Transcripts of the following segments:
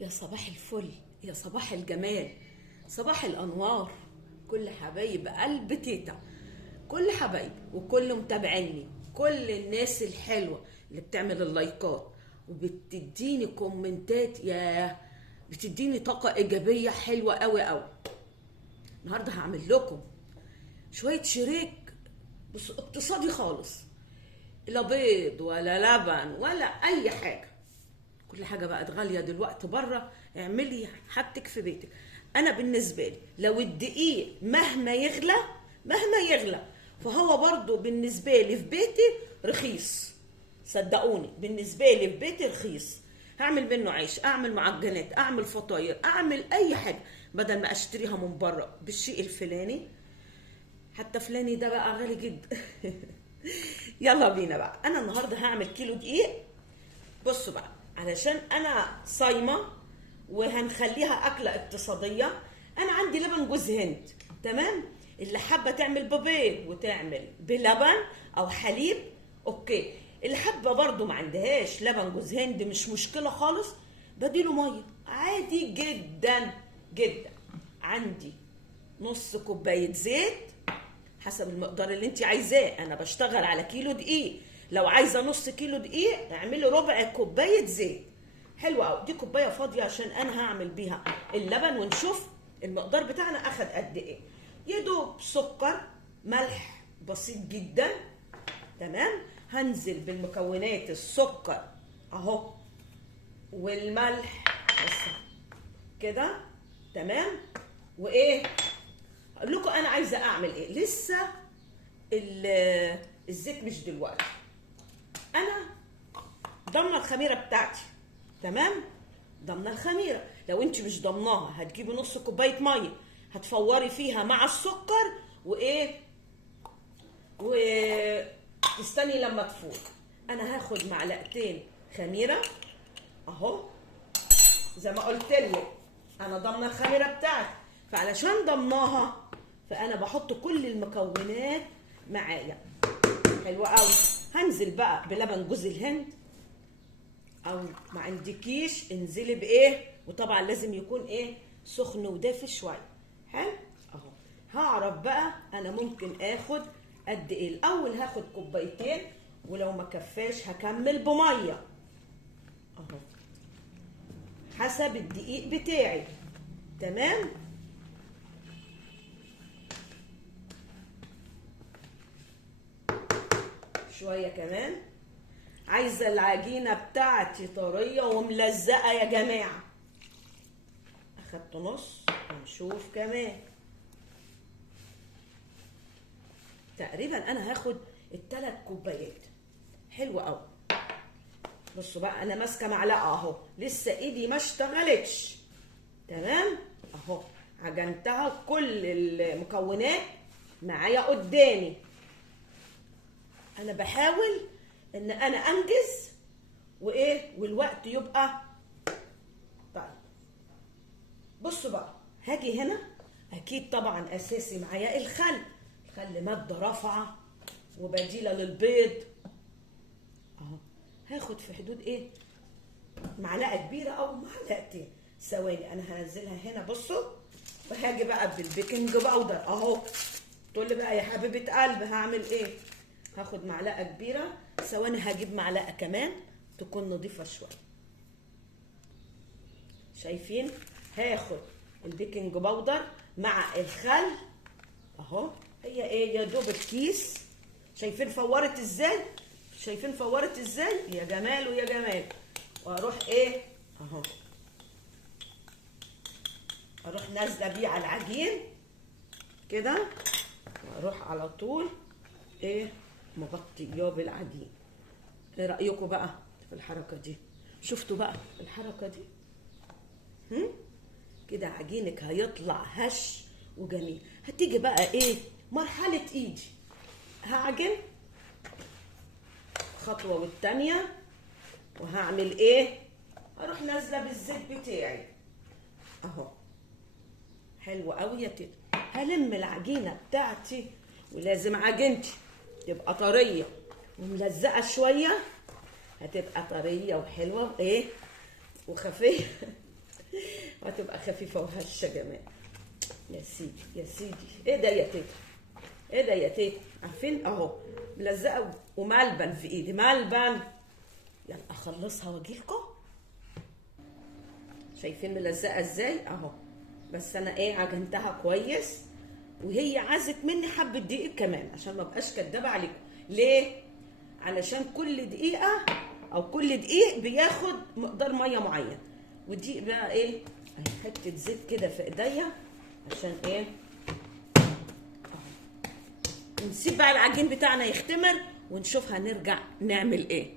يا صباح الفل، يا صباح الجمال، صباح الأنوار. كل حبايب قلب تيتا، كل حبايب وكل متابعيني، كل الناس الحلوة اللي بتعمل اللايكات وبتديني كومنتات، بتديني طاقة إيجابية حلوة قوي قوي. النهاردة هعمل لكم شوية شريك، بس اقتصادي خالص، لا بيض ولا لبن ولا أي حاجة. كل حاجة بقت غالية دلوقتي بره، اعملي حاجتك في بيتك. أنا بالنسبة لي لو الدقيق مهما يغلى فهو برضو بالنسبة لي في بيتي رخيص. صدقوني بالنسبة لي في بيتي رخيص. هعمل منه عيش، أعمل معجنات، أعمل فطاير، أعمل أي حاجة بدل ما أشتريها من بره بالشيء الفلاني. حتى فلاني ده بقى غالي جدا. يلا بينا بقى. أنا النهاردة هعمل كيلو دقيق. بصوا بقى، علشان انا صايمه وهنخليها اكله اقتصاديه، انا عندي لبن جوز هند. تمام. اللي حابه تعمل ببيض وتعمل بلبن او حليب، اوكي. اللي حابه برضو ما عندهاش لبن جوز هند، مش مشكله خالص، بديله ميه عادي جدا جدا. عندي نص كوبايه زيت حسب المقدار اللي انت عايزاه. انا بشتغل على كيلو دقيق، لو عايزه نص كيلو دقيق اعملي ربع كوبايه زيت. حلوه قوي. دي كوبايه فاضيه عشان انا هعمل بيها اللبن، ونشوف المقدار بتاعنا اخد قد ايه. يدوب سكر، ملح بسيط جدا. تمام. هنزل بالمكونات السكر اهو والملح بس كده. تمام. وايه اقول لكم انا عايزه اعمل ايه؟ لسه الزيت مش دلوقتي. انا ضامنه الخميره بتاعتي. تمام. ضامنه الخميره. لو انت مش ضامناها هتجيبي نص كوبايه ميه، هتفوري فيها مع السكر وايه، وتستني لما تفور. انا هاخد معلقتين خميره اهو، زي ما قلت لك انا ضامنه الخميره بتاعتي، فعلشان ضمناها فانا بحط كل المكونات معايا. حلوه قوي. هنزل بقى بلبن جوز الهند، او ما عندكيش انزلي بايه، وطبعا لازم يكون ايه، سخن ودافي شويه. حلو اهو. هعرف بقى انا ممكن اخد قد ايه. الاول هاخد كوبايتين، ولو ما كفاش هكمل بميه اهو حسب الدقيق بتاعي. تمام. شويه كمان. عايزه العجينه بتاعتي طريه وملزقه يا جماعه. اخدت نص، هنشوف كمان. تقريبا انا هاخد الثلاث كوبايات. حلو قوي. بصوا بقى، انا ماسكه معلقه اهو، لسه ايدي ما اشتغلتش. تمام اهو. عجنتها كل المكونات معايا قدامي. انا بحاول ان انا انجز وايه، والوقت يبقى طيب. بصوا بقى، هاجي هنا اكيد طبعا اساسي معايا الخل. الخل ماده رافعه وبديله للبيض اهو. هاخد في حدود ايه، معلقه كبيره او معلقتين. ثواني انا هنزلها هنا. بصوا، وهاجي بقى بالبيكنج باودر اهو. تقول لي بقى يا حبيبه قلبي هعمل ايه؟ هاخد معلقه كبيره. ثواني هجيب معلقه كمان تكون نضيفه شويه. شايفين؟ هاخد البيكنج باودر مع الخل اهو. هي ايه يا دوب الكيس. شايفين فورت ازاي؟ شايفين فورت ازاي؟ يا جمال ويا جمال. واروح ايه اهو، اروح نازله بيه على العجين كده، واروح على طول ايه، مغطياه بالعجين. ايه رايكم بقى في الحركه دي؟ شفتوا بقى الحركه دي؟ كده عجينك هيطلع هش وجميل. هتيجي بقى ايه، مرحله ايدي هعجن خطوه والتانيه، وهعمل ايه، هروح نازله بالزيت بتاعي اهو. حلو قوي يا تيتا. هلم العجينه بتاعتي، ولازم عجينتي تبقى طريه وملزقه شويه. هتبقى طريه وحلوه وايه وخفيه. وهتبقى خفيفه وهشه كمان. يا سيدي يا سيدي، ايه ده يا تيتا؟ ايه ده يا تيتا؟ عارفين اهو ملزقه وملبن في ايدي، ملبن. يلا اخلصها واجيلكم. شايفين ملزقه ازاي اهو؟ بس انا ايه عجنتها كويس، وهي عازت مني حبه دقيق كمان عشان ما ابقاش كدابه عليكم. ليه؟ علشان كل دقيقه او كل دقيق بياخد مقدار ميه معين، والدقيق بقى ايه؟ حته زيت كده في ايديا عشان ايه؟ نسيب بقى العجين بتاعنا يختمر ونشوف هنرجع نعمل ايه.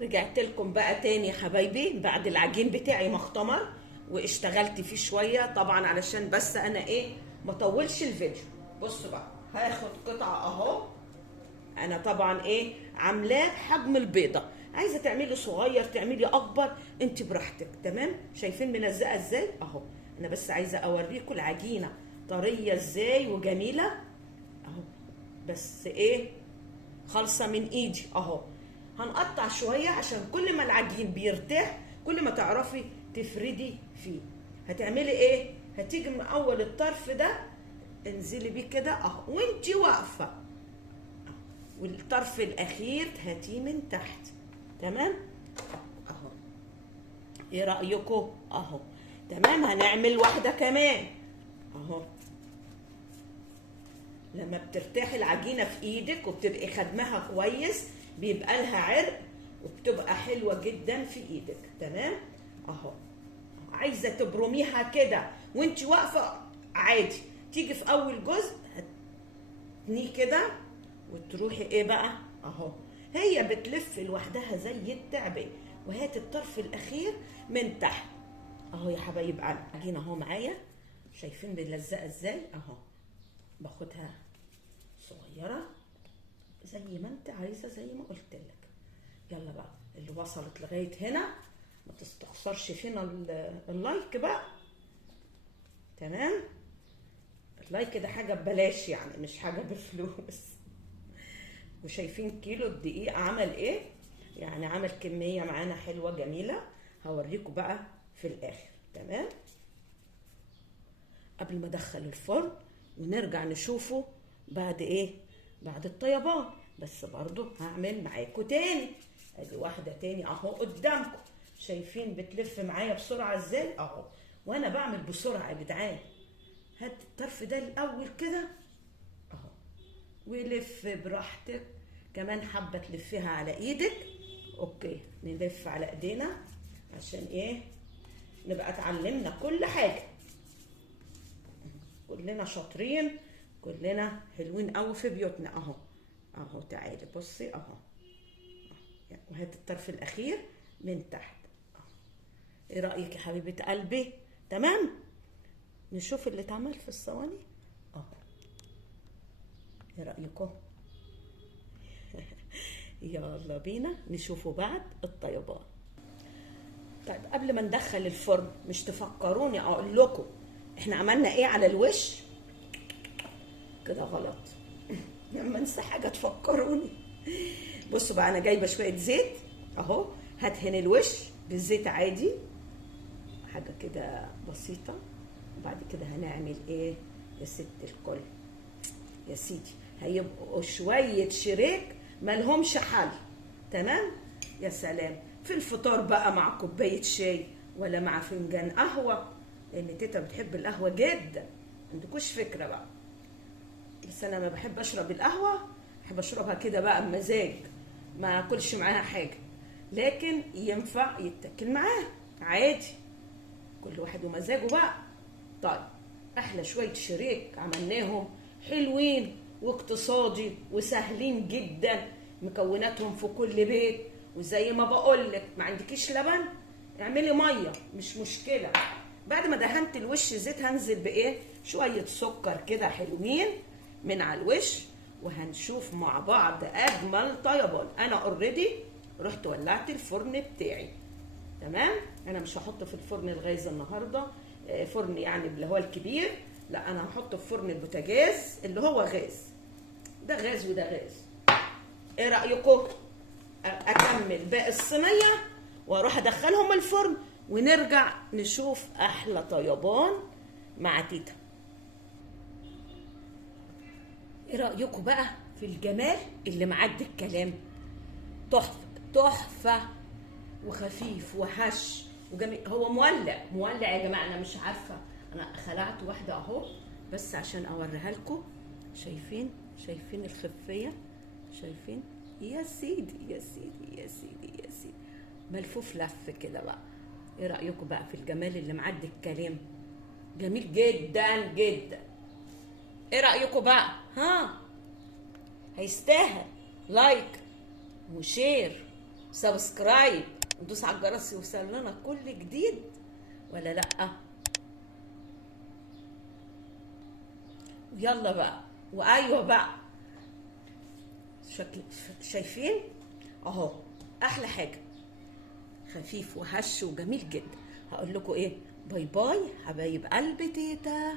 رجعت لكم بقى تاني يا حبايبي بعد العجين بتاعي ما اختمر، واشتغلت فيه شويه طبعا علشان بس انا ايه ما طولش الفيديو. بصوا بقى، هاخد قطعه اهو، انا طبعا ايه عاملاه بحجم البيضه، عايزه تعملي صغير تعملي اكبر انت براحتك. تمام؟ شايفين ملزقه ازاي اهو؟ انا بس عايزه اوريكم العجينه طريه ازاي وجميله اهو، بس ايه خالصه من ايدي اهو. هنقطع شويه عشان كل ما العجين بيرتاح كل ما تعرفي تفردي فيه. هتعملي ايه؟ هتيجي من اول الطرف ده انزلي بيه كده اهو وانتي واقفه، والطرف الاخير هاتيه من تحت. تمام اهو؟ ايه رايكم اهو؟ تمام. هنعمل واحده كمان اهو. لما بترتاحي العجينه في ايدك وبتبقي خدمها كويس بيبقى لها عرق وبتبقى حلوه جدا في ايدك. تمام اهو؟ عايزه تبرميها كده وانت واقفه عادي، تيجي في اول جزء هتنيه كده وتروحي ايه بقى اهو، هي بتلف لوحدها زي التعبان، وهات الطرف الاخير من تحت اهو يا حبايب قلبي. العجينه اهو معايا، شايفين ملزقه ازاي اهو؟ باخدها صغيره زي ما انت عايزه زي ما قلت لك. يلا بقى اللي وصلت لغايه هنا ما تستخسرش فينا اللايك بقى. تمام؟ اللايك ده حاجه ببلاش يعني، مش حاجه بفلوس. وشايفين كيلو الدقيق عمل ايه؟ يعني عمل كميه معانا حلوه جميله، هوريكم بقى في الاخر. تمام؟ قبل ما ادخل الفرن ونرجع نشوفه بعد ايه؟ بعد الطيبان. بس برضو هعمل معاكم تاني، ادي واحده تاني اهو قدامكم. شايفين بتلف معايا بسرعه ازاي اهو؟ وانا بعمل بسرعه يا جدعان. هات الطرف ده الاول كده اهو، ولف براحتك. كمان حابه تلفيها على ايدك اوكي، نلف على ايدينا عشان ايه؟ نبقى اتعلمنا كل حاجه، كلنا شاطرين، كلنا حلوين قوي في بيوتنا اهو. اهو تعالي بصي اهو، وهات الطرف الاخير من تحت اهو. ايه رايك يا حبيبه قلبي؟ تمام؟ نشوف اللي اتعمل في الصواني اهو. ايه رايكم؟ يلا بينا نشوفه بعد الطيبان. طيب قبل ما ندخل الفرن مش تفكروني اقول لكم احنا عملنا ايه على الوش؟ كده غلط. لما انسى حاجه تفكروني. بصوا بقى، انا جايبه شويه زيت اهو، هدهن الوش بالزيت عادي حاجه كده بسيطه. وبعد كده هنعمل ايه يا ست الكل؟ يا سيدي هيبقوا شويه شريك مالهمش حل. تمام؟ يا سلام في الفطار بقى مع كوبايه شاي ولا مع فنجان قهوه، لان تيتا بتحب القهوه جدا، عندكوش فكره بقى. بس انا ما بحب اشرب القهوه، بحب اشربها كده بقى بمزاج، ما اكلش معاها حاجه، لكن ينفع يتاكل معاها عادي، كل واحد ومزاجه بقى. طيب احلى شويه شريك عملناهم، حلوين واقتصادي وسهلين جدا، مكوناتهم في كل بيت. وزي ما بقولك ما عندكيش لبن اعملي ميه مش مشكله. بعد ما دهنت الوش زيت هنزل بايه؟ شويه سكر كده حلوين من على الوش، وهنشوف مع بعض اجمل طيبان. انا اوريدي رحت ولعت الفرن بتاعي. تمام؟ انا مش هحط في الفرن الغاز النهارده، فرن يعني اللي هو الكبير، لا انا هحطه في فرن البوتاجاز اللي هو غاز، ده غاز وده غاز. ايه رايكم اكمل باقي الصينيه واروح ادخلهم الفرن ونرجع نشوف احلى طيبان مع تيتا. ايه رأيكم بقى في الجمال اللي معدي الكلام؟ تحفة تحفة وخفيف وهش وجميل. هو مولع يا جماعة، انا مش عارفة، انا خلعت واحدة اهو بس عشان اوريها لكم. شايفين الخفية؟ شايفين؟ يا سيدي يا سيدي يا سيدي يا سيدي، ملفوف لف كده بقى. ايه رأيكم بقى في الجمال اللي معدي الكلام؟ جميل جدا جدا. ايه رأيكم بقى؟ ها، هيستاهل لايك وشير سبسكرايب ندوس على الجرس يوصل لنا كل جديد ولا لا؟ يلا بقى، وايوه بقى، شايفين اهو احلى حاجه، خفيف وهش وجميل جدا. هقول لكم ايه، باي باي حبايب قلب تيتا.